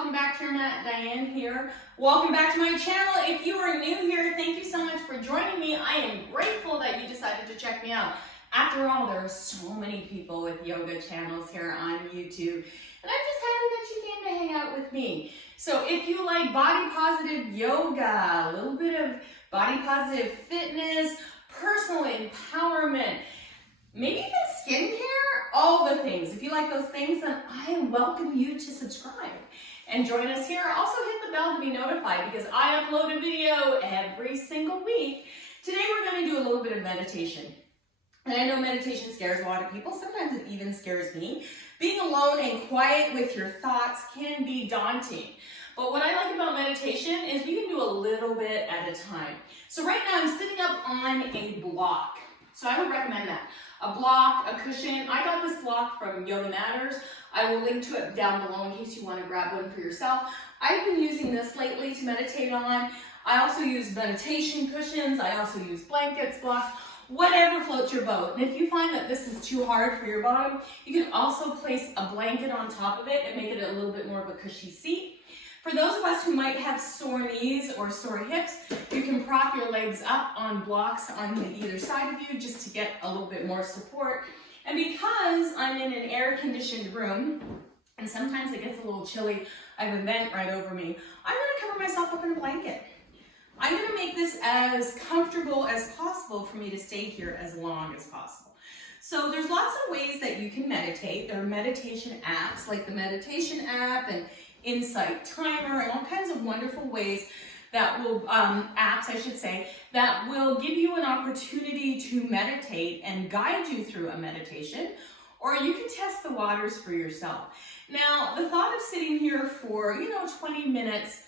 welcome back to your mat. Diane here. Welcome back to my channel. If you are new here, thank you so much for joining me. I am grateful that you decided to check me out. After all, there are so many people with yoga channels here on YouTube, and I'm just happy that you came to hang out with me. So if you like body positive yoga, a little bit of body positive fitness, personal empowerment, maybe even skincare, all the things. If you like those things, then I welcome you to subscribe and join us here. Also hit the bell to be notified because I upload a video every single week. Today we're going to do a little bit of meditation. And I know meditation scares a lot of people. Sometimes it even scares me. Being alone and quiet with your thoughts can be daunting. But what I like about meditation is you can do a little bit at a time. So right now I'm sitting up on a block. So I would recommend that. A block, a cushion. I got this block from Yoga Matters. I will link to it down below in case you want to grab one for yourself. I've been using this lately to meditate on. I also use meditation cushions. I also use blankets, blocks, whatever floats your boat. And if you find that this is too hard for your bottom, you can also place a blanket on top of it and make it a little bit more of a cushy seat. For those of us who might have sore knees or sore hips, you can prop your legs up on blocks on either side of you just to get a little bit more support. And because I'm in an air-conditioned room, and sometimes it gets a little chilly, I have a vent right over me, I'm going to cover myself up in a blanket. I'm going to make this as comfortable as possible for me to stay here as long as possible. So there's lots of ways that you can meditate. There are meditation apps like the meditation app and Insight Timer and all kinds of wonderful ways that will, apps I should say, that will give you an opportunity to meditate and guide you through a meditation, or you can test the waters for yourself. Now, the thought of sitting here for, 20 minutes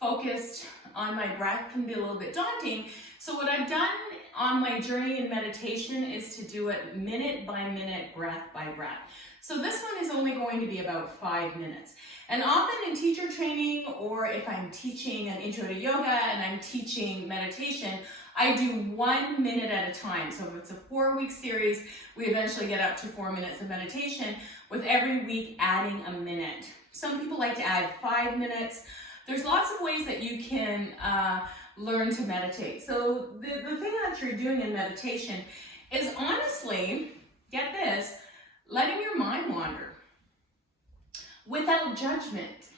focused on my breath can be a little bit daunting. So what I've done on my journey in meditation is to do it minute by minute, breath by breath. So this one is only going to be about 5 minutes. And often in teacher training, or if I'm teaching an intro to yoga and I'm teaching meditation, I do 1 minute at a time. So if it's a 4-week series, we eventually get up to 4 minutes of meditation, with every week adding a minute. Some people like to add 5 minutes. There's lots of ways that you can learn to meditate. So the thing that you're doing in meditation is honestly, get this, letting your mind wander without judgment.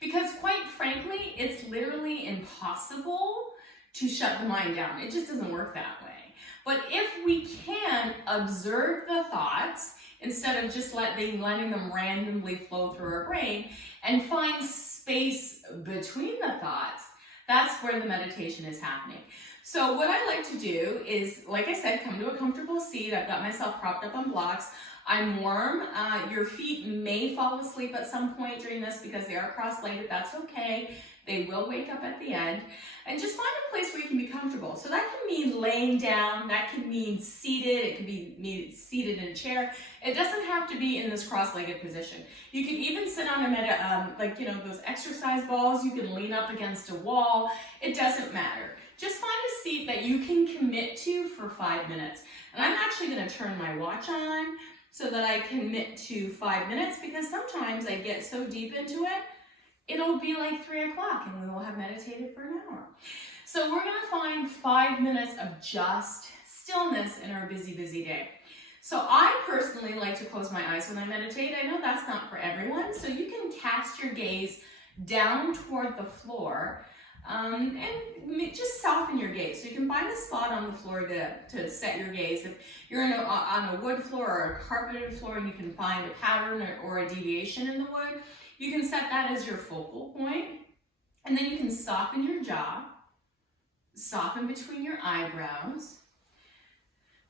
Because quite frankly, it's literally impossible to shut the mind down. It just doesn't work that way. But if we can observe the thoughts instead of just letting them randomly flow through our brain and find space between the thoughts, that's where the meditation is happening. So what I like to do is, like I said, come to a comfortable seat. I've got myself propped up on blocks. I'm warm. Your feet may fall asleep at some point during this because they are cross-legged. That's okay. They will wake up at the end. And just find a place where you can be comfortable. So that can mean laying down. That can mean seated. It could be seated in a chair. It doesn't have to be in this cross-legged position. You can even sit on a those exercise balls. You can lean up against a wall. It doesn't matter. Just find a seat that you can commit to for 5 minutes. And I'm actually going to turn my watch on so that I commit to 5 minutes, because sometimes I get so deep into it, it'll be like 3 o'clock and we will have meditated for an hour. So we're gonna find 5 minutes of just stillness in our busy, busy day. So I personally like to close my eyes when I meditate. I know that's not for everyone. So you can cast your gaze down toward the floor and just soften your gaze. So you can find a spot on the floor to set your gaze. If you're on a wood floor or a carpeted floor and you can find a pattern or a deviation in the wood, you can set that as your focal point. And then you can soften your jaw, soften between your eyebrows.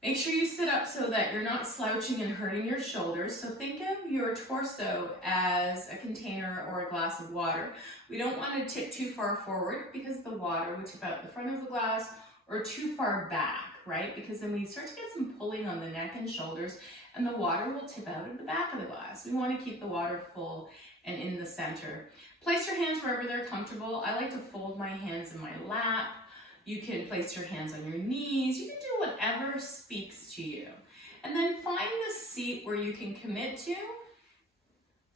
Make sure you sit up so that you're not slouching and hurting your shoulders. So think of your torso as a container or a glass of water. We don't want to tip too far forward because the water would tip out the front of the glass, or too far back, right? Because then we start to get some pulling on the neck and shoulders and the water will tip out of the back of the glass. We want to keep the water full and in the center. Place your hands wherever they're comfortable. I like to fold my hands in my lap. You can place your hands on your knees. You can do whatever speaks to you. And then find the seat where you can commit to.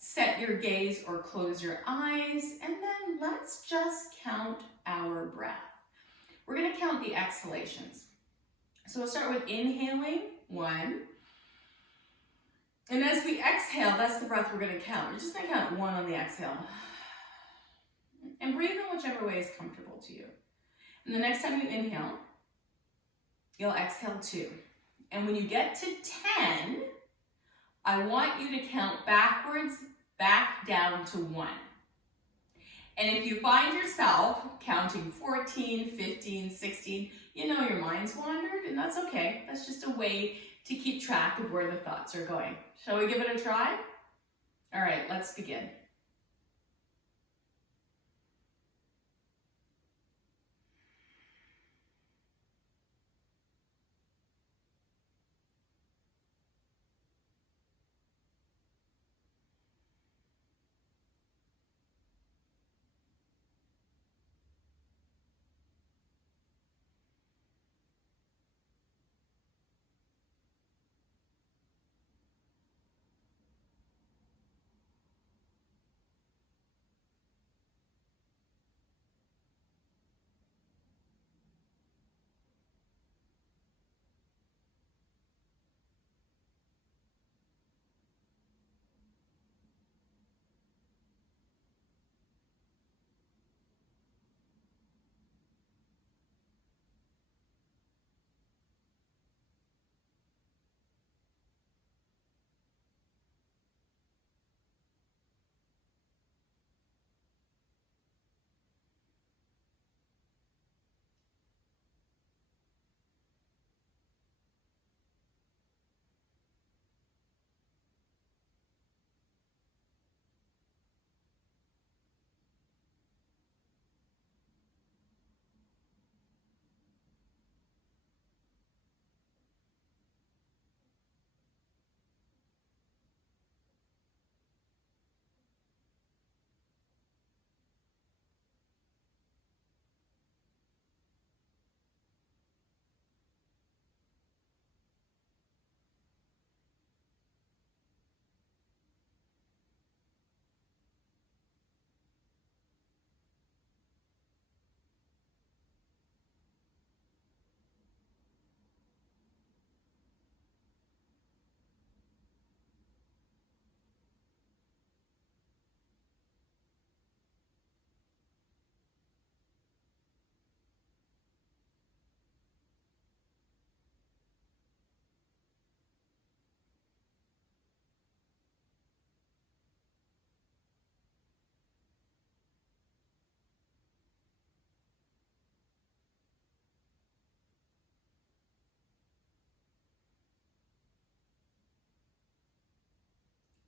set your gaze or close your eyes, and then let's just count our breath. We're going to count the exhalations. So we'll start with inhaling, 1. And as we exhale, that's the breath we're going to count. We're just going to count 1 on the exhale. And breathe in whichever way is comfortable to you. And the next time you inhale, you'll exhale 2. And when you get to 10, I want you to count backwards, back down to 1. And if you find yourself counting 14, 15, 16, you know your mind's wandered, and that's okay. That's just a way to keep track of where the thoughts are going. Shall we give it a try? All right, let's begin.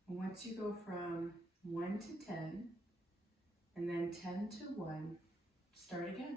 Once you go from 1 to 10, and then 10 to 1, start again.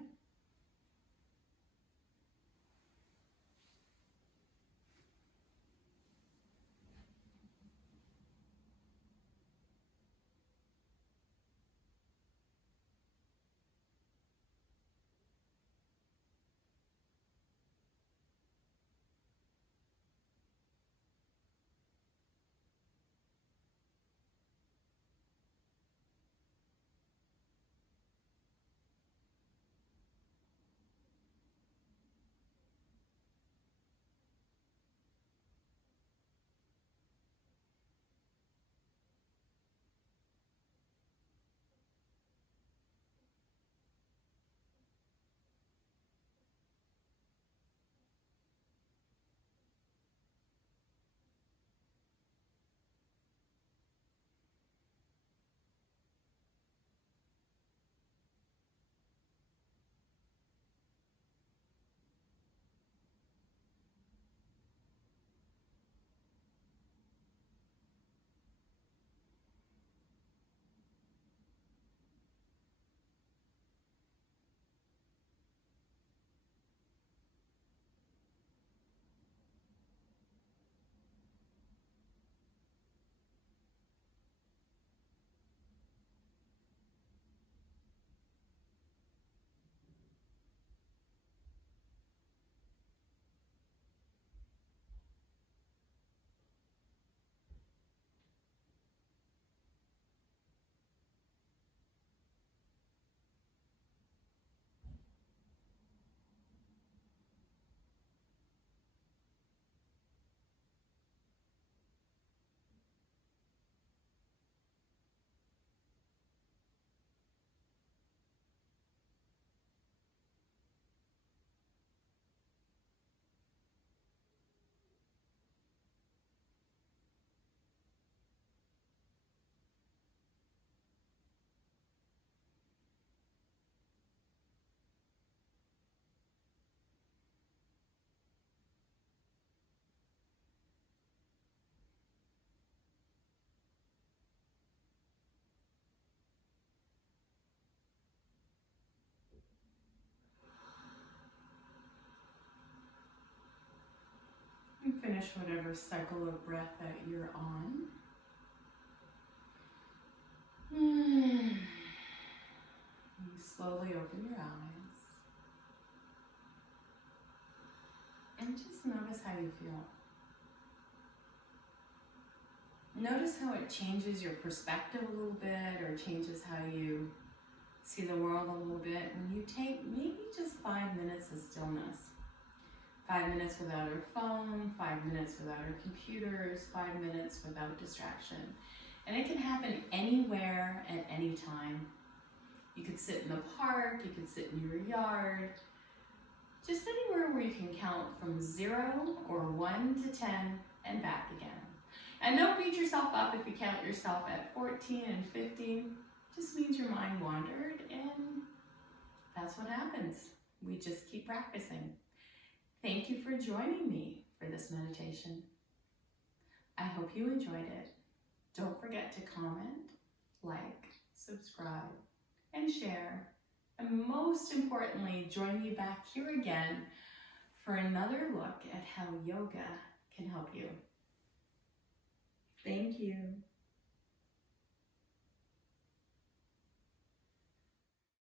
finish whatever cycle of breath that you're on. You slowly open your eyes and just notice how you feel. Notice how it changes your perspective a little bit, or changes how you see the world a little bit when you take maybe just 5 minutes of stillness. 5 minutes without our phone, 5 minutes without our computers, 5 minutes without distraction. And it can happen anywhere at any time. You could sit in the park, you could sit in your yard, just anywhere where you can count from 0 or 1 to 10 and back again. And don't beat yourself up if you count yourself at 14 and 15. Just means your mind wandered, and that's what happens. We just keep practicing. Thank you for joining me for this meditation. I hope you enjoyed it. Don't forget to comment, like, subscribe, and share. And most importantly, join me back here again for another look at how yoga can help you. Thank you.